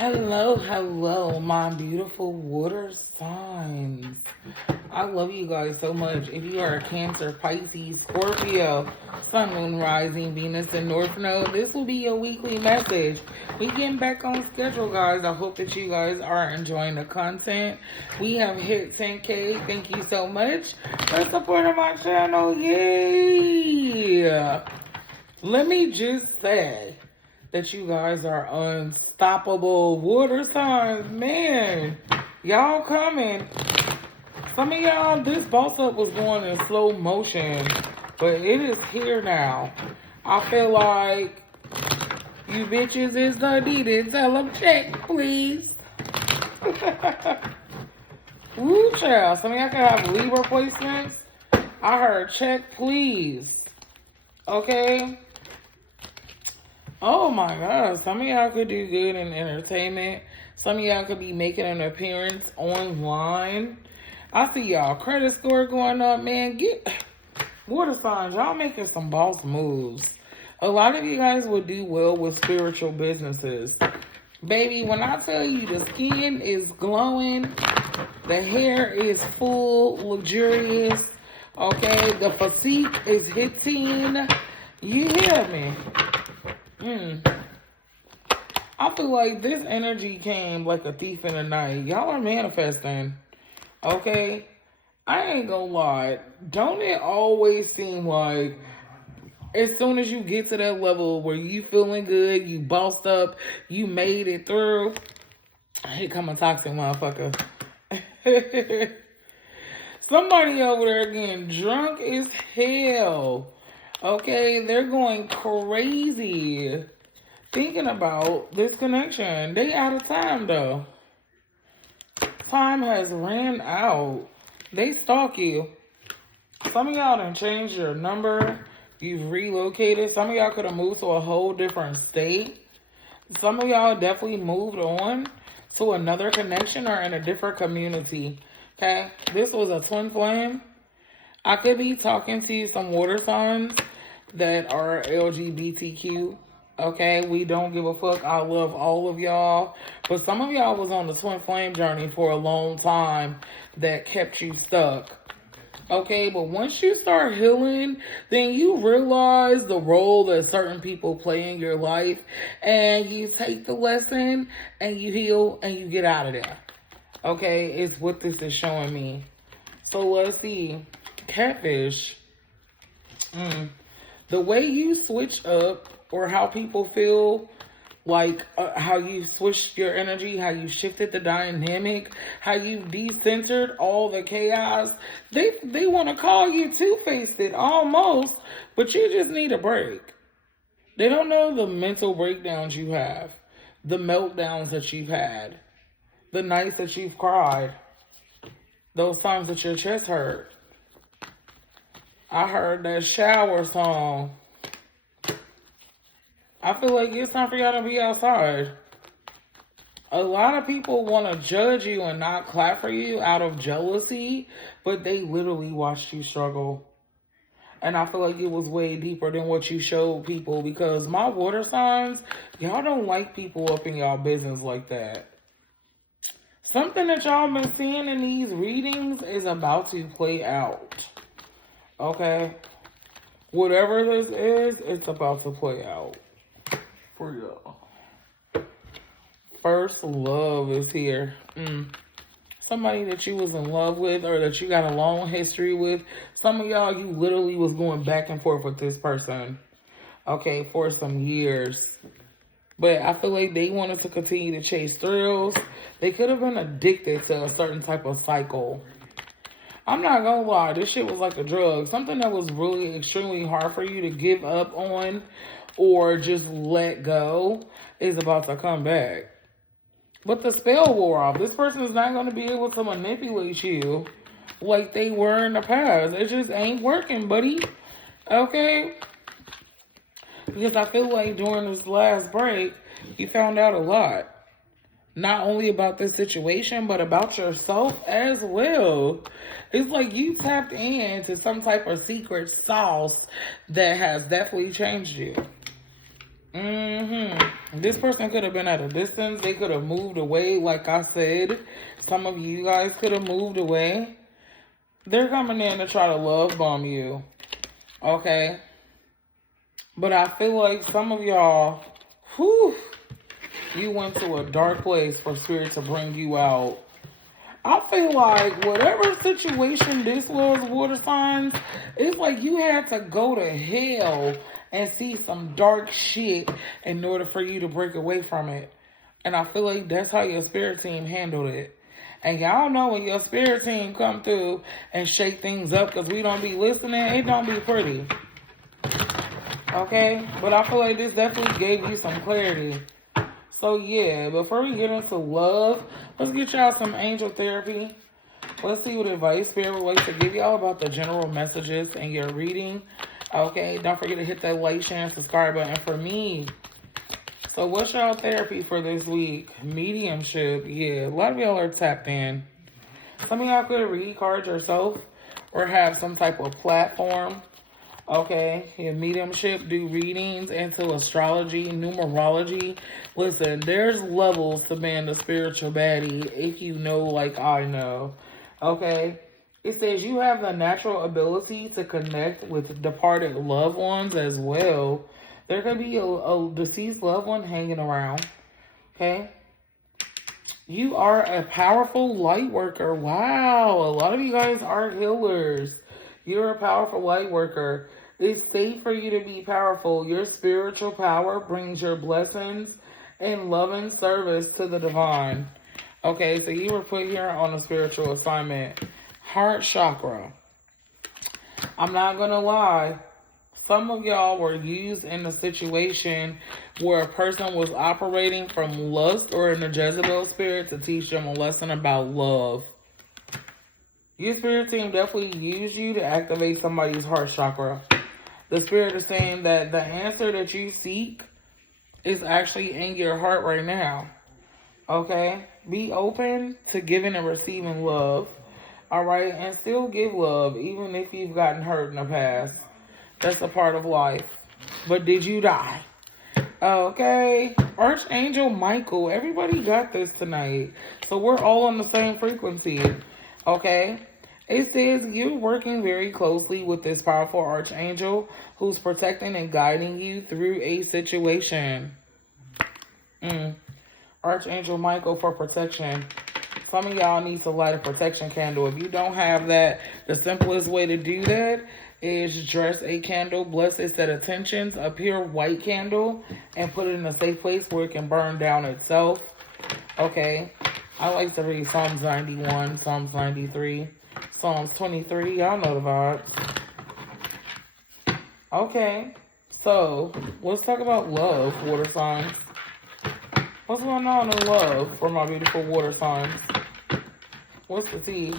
Hello, hello, my beautiful water signs. I love you guys so much. If you are a Cancer, Pisces, Scorpio, Sun, Moon, Rising, Venus, and North Node, this will be your weekly message. We getting back on schedule, guys. I hope that you guys are enjoying the content. We have hit 10K. Thank you so much for supporting my channel. Yay! Let me just say that you guys are unstoppable water signs. Man, y'all coming. Some of y'all, this boss up was going in slow motion, but it is here now. I feel like you bitches is needed. Tell them check, please. Woo, child. Some of y'all can have Libra placements. I heard check, please. Okay? Oh my God, some of y'all could do good in entertainment. Some of y'all could be making an appearance online. I see y'all credit score going up, man. Get water signs, y'all making some boss moves. A lot of you guys would do well with spiritual businesses. Baby, when I tell you the skin is glowing, the hair is full, luxurious, okay, the physique is hitting, you hear me? I feel like this energy came like a thief in the night. Y'all are manifesting, okay? I ain't gonna lie. Don't it always seem like as soon as you get to that level where you feeling good, you bossed up, you made it through, here come a toxic motherfucker. Somebody over there getting drunk as hell. Okay, they're going crazy thinking about this connection. They out of time though. Time has ran out. They stalk you. Some of y'all done changed your number. You've relocated. Some of y'all could have moved to a whole different state. Some of y'all definitely moved on to another connection or in a different community. Okay, this was a twin flame. I could be talking to some water signs that are LGBTQ. Okay, we don't give a fuck. I love all of y'all. But some of y'all was on the twin flame journey for a long time that kept you stuck. Okay, but once you start healing, then you realize the role that certain people play in your life. And you take the lesson and you heal and you get out of there. Okay, it's what this is showing me. So let's see. Catfish. The way you switch up or how people feel, like how you switched your energy, how you shifted the dynamic, how you decentered all the chaos, they want to call you two-faced almost, but you just need a break. They don't know the mental breakdowns you have, the meltdowns that you've had, the nights that you've cried, those times that your chest hurt. I heard that shower song. I feel like it's time for y'all to be outside. A lot of people want to judge you and not clap for you out of jealousy, but they literally watched you struggle. And I feel like it was way deeper than what you showed people, because my water signs, y'all don't like people up in y'all business like that. Something that y'all been seeing in these readings is about to play out. Okay? Whatever this is, it's about to play out. For y'all. First love is here. Somebody that you was in love with or that you got a long history with. Some of y'all, you literally was going back and forth with this person. Okay, for some years. But I feel like they wanted to continue to chase thrills. They could have been addicted to a certain type of cycle. I'm not gonna lie, this shit was like a drug. Something that was really extremely hard for you to give up on or just let go is about to come back. But the spell wore off. This person is not going to be able to manipulate you like they were in the past. It just ain't working, buddy. Okay? Because I feel like during this last break, you found out a lot. Not only about this situation, but about yourself as well. It's like you tapped into some type of secret sauce that has definitely changed you. This person could have been at a distance. They could have moved away. Like I said, some of you guys could have moved away. They're coming in to try to love bomb you. Okay? But I feel like some of y'all, whew, you went to a dark place for spirit to bring you out. I feel like whatever situation this was, water signs, it's like you had to go to hell and see some dark shit in order for you to break away from it. And I feel like that's how your spirit team handled it. And y'all know when your spirit team come through and shake things up because we don't be listening, it don't be pretty. Okay? But I feel like this definitely gave you some clarity. So yeah, before we get into love, let's get y'all some angel therapy. Let's see what advice Spirit would like to give y'all about the general messages in your reading. Okay, don't forget to hit that like, share, and subscribe button for me. So what's y'all therapy for this week? Mediumship. Yeah, a lot of y'all are tapped in. Some of y'all could read cards yourself or have some type of platform. Okay, yeah, mediumship, do readings into astrology, numerology. Listen, there's levels to being a spiritual baddie if you know like I know. Okay, it says you have the natural ability to connect with departed loved ones as well. There could be a deceased loved one hanging around. Okay, you are a powerful light worker. Wow, a lot of you guys are healers. You're a powerful light worker. It's safe for you to be powerful. Your spiritual power brings your blessings and loving service to the divine. Okay, so you were put here on a spiritual assignment. Heart chakra. I'm not going to lie. Some of y'all were used in a situation where a person was operating from lust or in the Jezebel spirit to teach them a lesson about love. Your spirit team definitely used you to activate somebody's heart chakra. The spirit is saying that the answer that you seek is actually in your heart right now. Okay? Be open to giving and receiving love. Alright? And still give love, even if you've gotten hurt in the past. That's a part of life. But did you die? Okay? Archangel Michael. Everybody got this tonight. So we're all on the same frequency. Okay? It says you're working very closely with this powerful archangel who's protecting and guiding you through a situation. Archangel Michael for protection. Some of y'all need to light a protection candle. If you don't have that, the simplest way to do that is dress a candle, bless it, set intentions, a pure white candle, and put it in a safe place where it can burn down itself. Okay. I like to read Psalms 91, Psalms 93. Psalms 23, y'all know the vibes. Okay, so let's talk about love, water signs. What's going on in love for my beautiful water signs? What's the tea?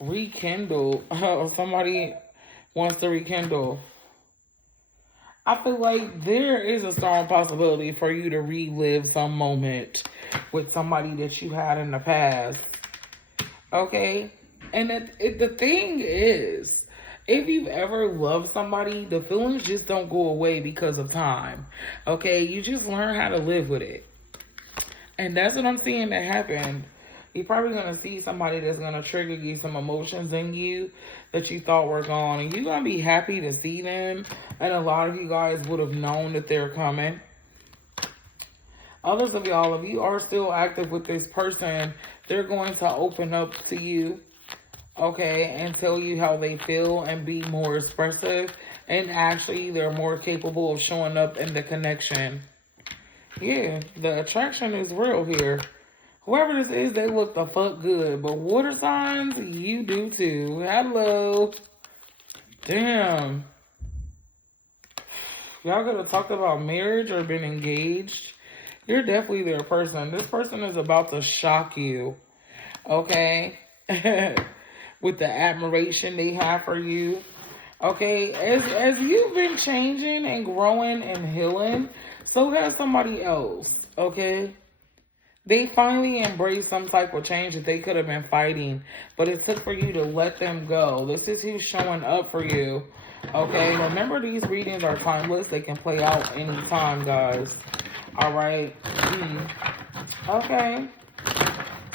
Rekindle. Somebody wants to rekindle. I feel like there is a strong possibility for you to relive some moment with somebody that you had in the past. Okay? And the thing is, if you've ever loved somebody, the feelings just don't go away because of time. Okay? You just learn how to live with it. And that's what I'm seeing that happen. You're probably going to see somebody that's going to trigger you some emotions in you that you thought were gone. And you're going to be happy to see them. And a lot of you guys would have known that they're coming. Others of y'all, if you are still active with this person, they're going to open up to you. Okay, and tell you how they feel and be more expressive. And actually, they're more capable of showing up in the connection. Yeah, the attraction is real here. Whoever this is, they look the fuck good. But water signs, you do too. Hello. Damn. Y'all could have talked about marriage or been engaged. You're definitely their person. This person is about to shock you. Okay? With the admiration they have for you. Okay? As you've been changing and growing and healing, so has somebody else. Okay? They finally embraced some type of change that they could have been fighting, but it took for you to let them go. This is who's showing up for you. Okay, remember these readings are timeless. They can play out anytime, guys. All right. Okay.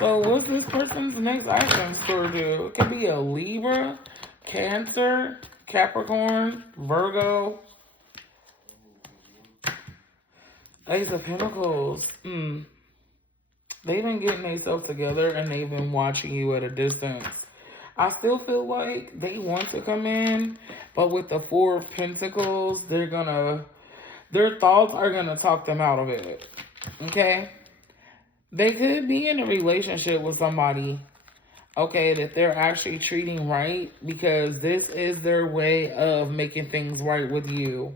So what's this person's next action score do? It could be a Libra, Cancer, Capricorn, Virgo, Ace of Pentacles. They've been getting themselves together and they've been watching you at a distance. I still feel like they want to come in, but with the Four of Pentacles, their thoughts are gonna talk them out of it. Okay? They could be in a relationship with somebody, okay, that they're actually treating right, because this is their way of making things right with you.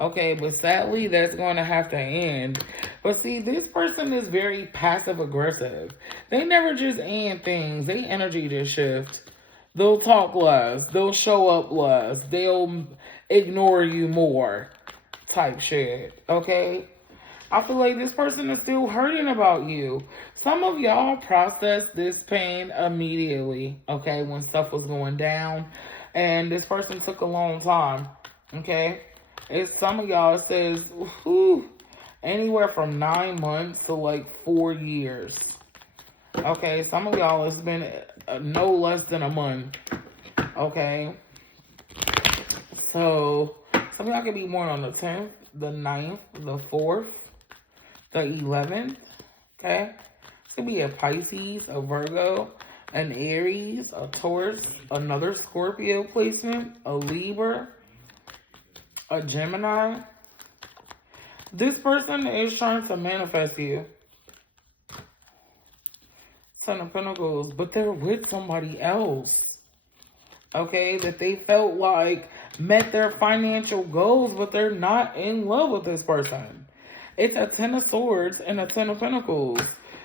Okay, but sadly, that's going to have to end. But see, this person is very passive aggressive. They never just end things. They energy just shift. They'll talk less. They'll show up less. They'll ignore you more type shit. Okay? I feel like this person is still hurting about you. Some of y'all processed this pain immediately, okay, when stuff was going down. And this person took a long time, okay? It's some of y'all, it says, anywhere from 9 months to like 4 years. Okay, some of y'all, it's been no less than a month. Okay? So, some of y'all could be born on the 10th, the 9th, the 4th, the 11th. Okay? It's going to be a Pisces, a Virgo, an Aries, a Taurus, another Scorpio placement, a Libra, a Gemini. This person is trying to manifest you. Ten of Pentacles, but they're with somebody else. Okay, that they felt like met their financial goals, but they're not in love with this person. It's a Ten of Swords and a Ten of Pentacles.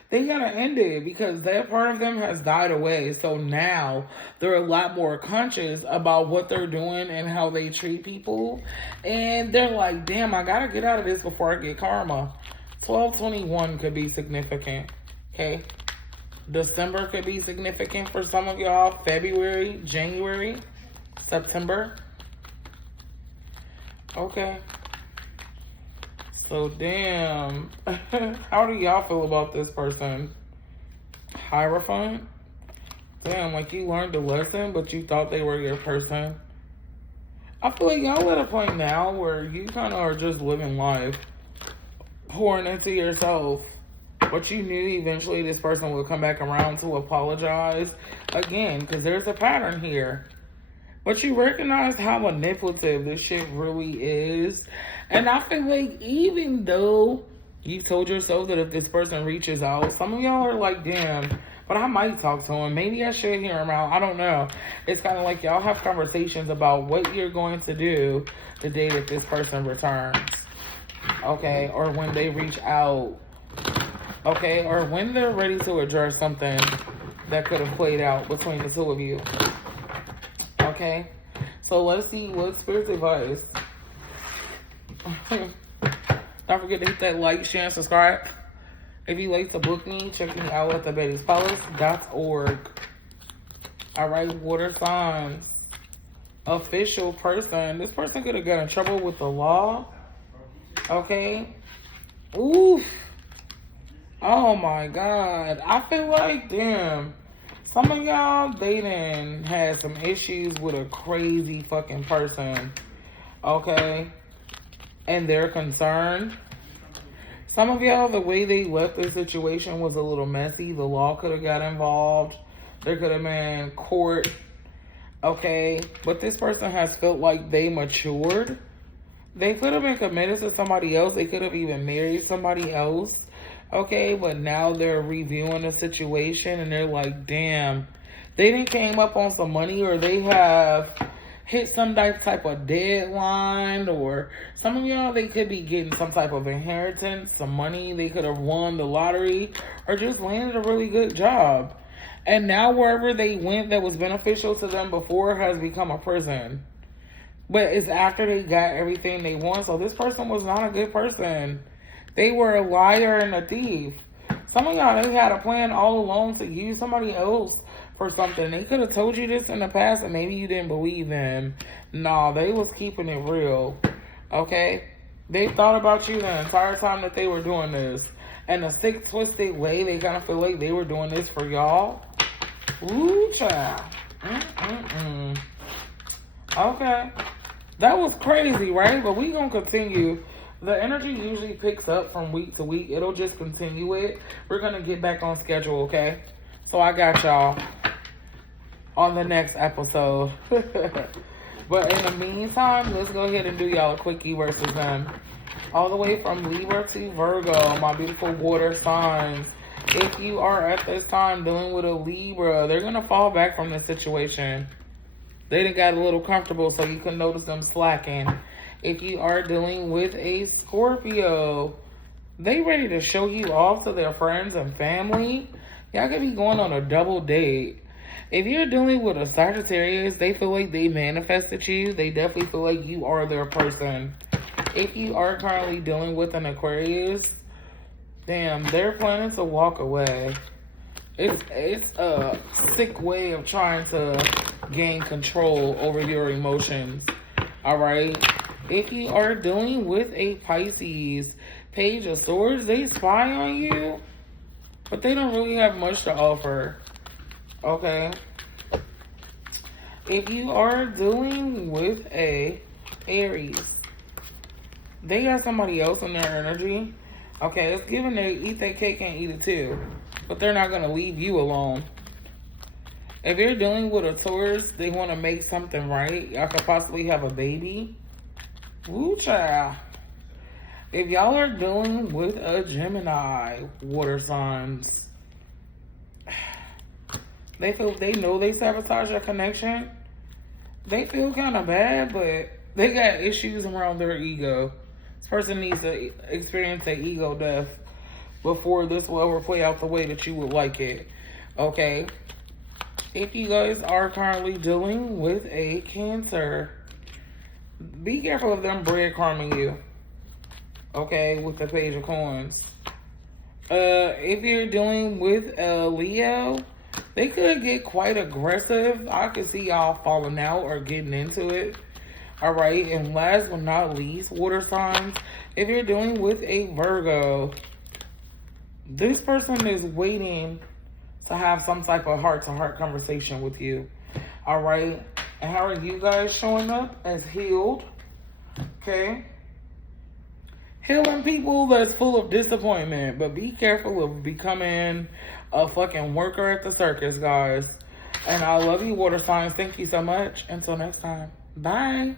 They gotta end it because that part of them has died away. So now they're a lot more conscious about what they're doing and how they treat people. And they're like, damn, I gotta get out of this before I get karma. 12/21 could be significant. Okay. December could be significant for some of y'all. February, January, September. Okay. So, damn. How do y'all feel about this person? Hierophant? Damn, like you learned a lesson, but you thought they were your person. I feel like y'all at a point now where you kind of are just living life. Pouring into yourself. But you knew eventually this person would come back around to apologize again, because there's a pattern here. But you recognize how manipulative this shit really is. And I feel like even though you told yourself that if this person reaches out, some of y'all are like, damn, but I might talk to him. Maybe I should hear him out. I don't know. It's kind of like y'all have conversations about what you're going to do the day that this person returns. Okay? Or when they reach out. Okay, or when they're ready to address something that could have played out between the two of you. Okay, so let's see what Spirit's advice. Don't forget to hit that like, share, and subscribe. If you'd like to book me, check me out at thebettyspalace.org. Alright, water signs. Official person. This person could have got in trouble with the law. Okay. Oof. Oh my God. I feel like, damn, some of y'all dating had some issues with a crazy fucking person. Okay? And they're concerned. Some of y'all, the way they left the situation was a little messy. The law could have got involved. There could have been court. Okay? But this person has felt like they matured. They could have been committed to somebody else. They could have even married somebody else. Okay, but now they're reviewing the situation and they're like, damn, they didn't came up on some money, or they have hit some type of deadline, or some of y'all, they could be getting some type of inheritance, some money. They could have won the lottery or just landed a really good job. And now wherever they went that was beneficial to them before has become a prison. But it's after they got everything they want. So this person was not a good person. They were a liar and a thief. Some of y'all, they had a plan all along to use somebody else for something. They could have told you this in the past and maybe you didn't believe them. Nah, they was keeping it real. Okay? They thought about you the entire time that they were doing this. And a sick, twisted way, they kind of feel like they were doing this for y'all. Ooh, child. Okay. That was crazy, right? But we gonna continue. The energy usually picks up from week to week. It'll just continue it. We're gonna get back on schedule, okay? So I got y'all on the next episode. But in the meantime, let's go ahead and do y'all a quickie versus them. All the way from Libra to Virgo, my beautiful water signs. If you are at this time dealing with a Libra, they're gonna fall back from this situation. They done got a little comfortable, so you can notice them slacking. If you are dealing with a Scorpio, they ready to show you off to their friends and family. Y'all could be going on a double date. If you're dealing with a Sagittarius, they feel like they manifested you. They definitely feel like you are their person. If you are currently dealing with an Aquarius, damn, they're planning to walk away. It's a sick way of trying to gain control over your emotions. Alright? If you are dealing with a Pisces, Page of Swords, they spy on you, but they don't really have much to offer. Okay? If you are dealing with a Aries, they got somebody else in their energy. Okay, it's given they eat their cake and eat it too, but they're not going to leave you alone. If you're dealing with a Taurus, they want to make something right. Y'all could possibly have a baby. Woo, child. If y'all are dealing with a Gemini, water signs, they know they sabotage your connection. They feel kind of bad, but they got issues around their ego. This person needs to experience an ego death before this will ever play out the way that you would like it. Okay? If you guys are currently dealing with a Cancer, be careful of them breadcrumbing you. Okay? With the Page of Coins. If you're dealing with a Leo, they could get quite aggressive. I could see y'all falling out or getting into it. Alright, and last but not least, water signs. If you're dealing with a Virgo, this person is waiting to have some type of heart-to-heart conversation with you. Alright, and how are you guys showing up? As healed. Okay? Healing people that's full of disappointment, but be careful of becoming a fucking worker at the circus, guys. And I love you, water signs. Thank you so much. Until next time. Bye.